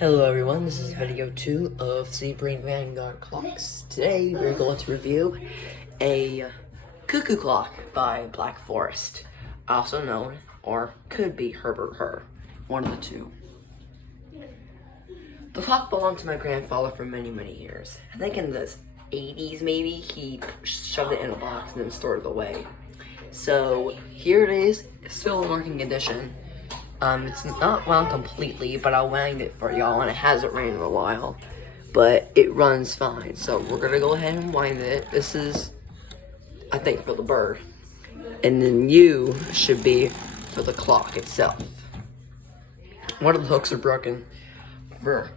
Hello everyone, this is video 2 of Sleeping Vanguard clocks. Today we're going to review a cuckoo clock by Black Forest, also known, or could be, Herbert Herr, one of the two. The clock belonged to my grandfather for many years. I think in the 80s maybe, he shoved it in a box and then stored it away. So here it is, it's still in working condition. It's not wound completely, but I'll wind it for y'all, and it hasn't ran in a while. But it runs fine, so we're gonna go ahead and wind it. This is, I think, for the bird. And then U should be for the clock itself. One of the hooks are broken. For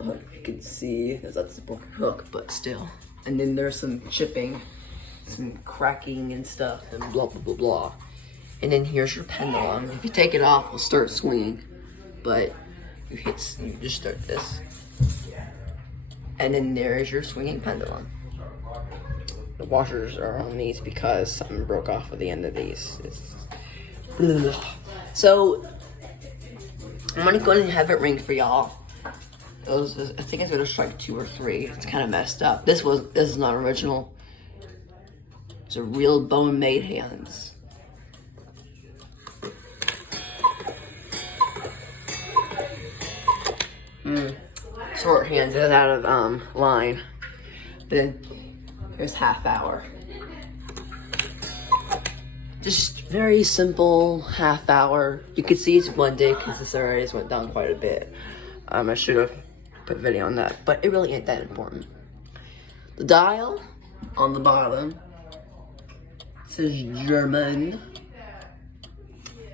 you can see, because that's the broken hook, but still. And then there's some chipping, some cracking and stuff, and blah, blah, blah, blah. And then here's your pendulum. If you take it off, it'll start swinging. But you just start this. And then there's your swinging pendulum. The washers are on these because something broke off at the end of these. So, I'm gonna go ahead and have it ring for y'all. I think it's gonna strike 2 or 3. It's kind of messed up. This is not original. It's a real bone-made hands. Short hands is out of line. Then here's half hour. Just very simple half hour. You can see it's one day because this already went down quite a bit. I should have put video on that, but it really ain't that important. The dial on the bottom says German,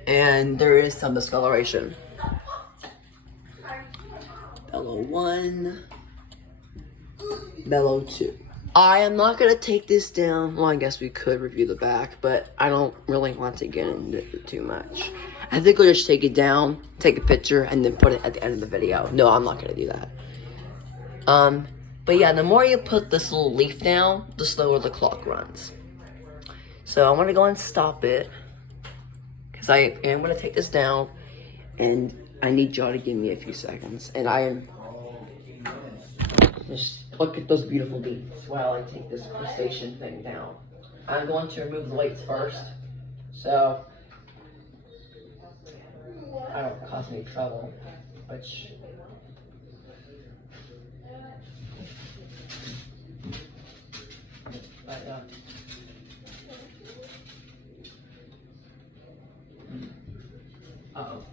and there is some discoloration. Bellow 1, Bellow 2. I am not going to take this down. Well, I guess we could review the back, but I don't really want to get into it too much. I think we'll just take it down, take a picture, and then put it at the end of the video. No, I'm not going to do that. But yeah, the more you put this little leaf down, the slower the clock runs. So I'm going to go and stop it, because I am going to take this down, and I need y'all to give me a few seconds, and I am just look at those beautiful beads while I take this crustacean thing down. I'm going to remove the weights first, so I don't cause any trouble, which uh-oh.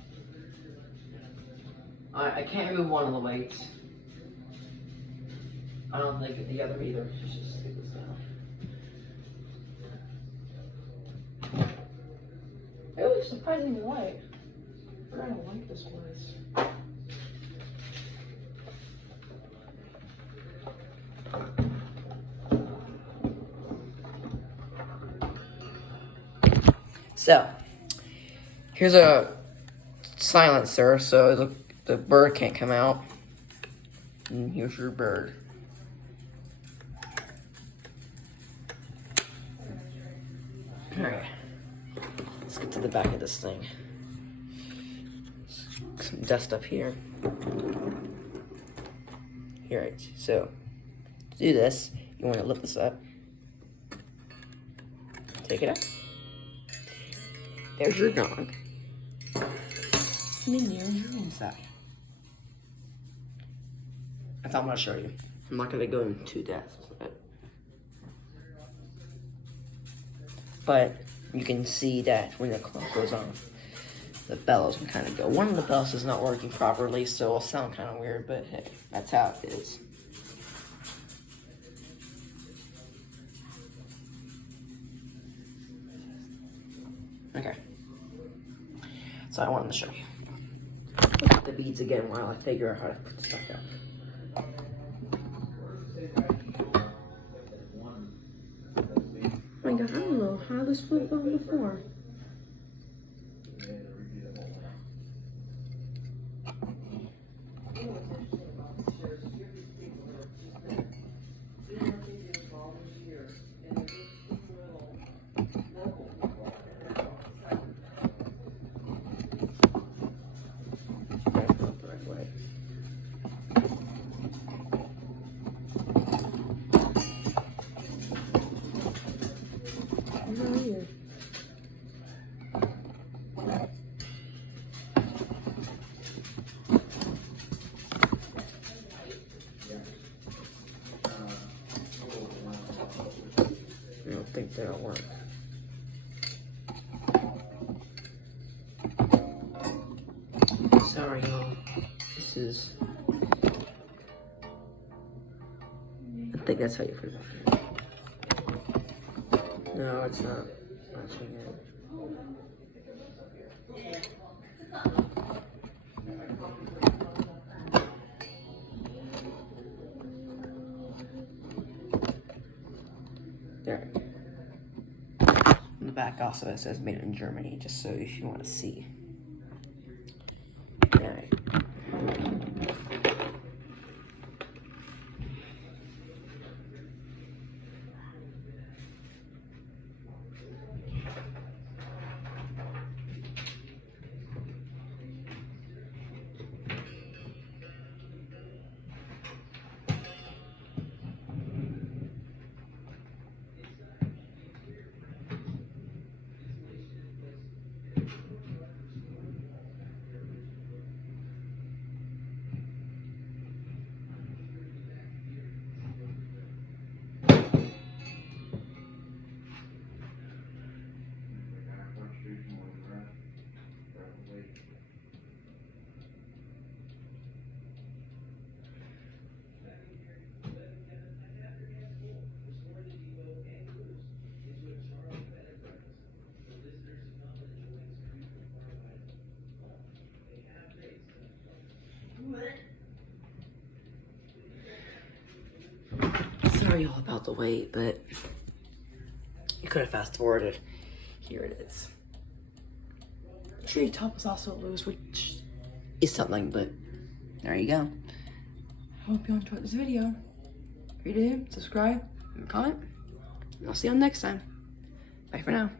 I can't remove one of the weights. I don't think the other either. Let's just take this down. It looks surprisingly light. But I don't like this place. So, here's a silencer, so the bird can't come out. And here's your bird. Alright, let's get to the back of this thing. Some dust up here. Alright, so to do this, you want to lift this up. Take it out. There's your dog. And then there's your inside. That's all I'm going to show you. I'm not going to go into depth with it. But you can see that when the clock goes on, the bellows can kind of go. One of the bellows is not working properly, so it'll sound kind of weird, but hey, that's how it is. Okay. So I wanted to show you. Look at the beads again while I figure out how to put stuff out. I don't know how this went on before. they don't work. Sorry, y'all. This is... I think that's how you put it back in. No, it's not matching it. There. On the back also it says made in Germany, just so if you want to see. Alright. Sorry all about the wait, but you could have fast forwarded. Here it is. Tree top is also loose, which is something, but there you go. Hope you enjoyed this video. If you did, subscribe and comment. And I'll see you all next time. Bye for now.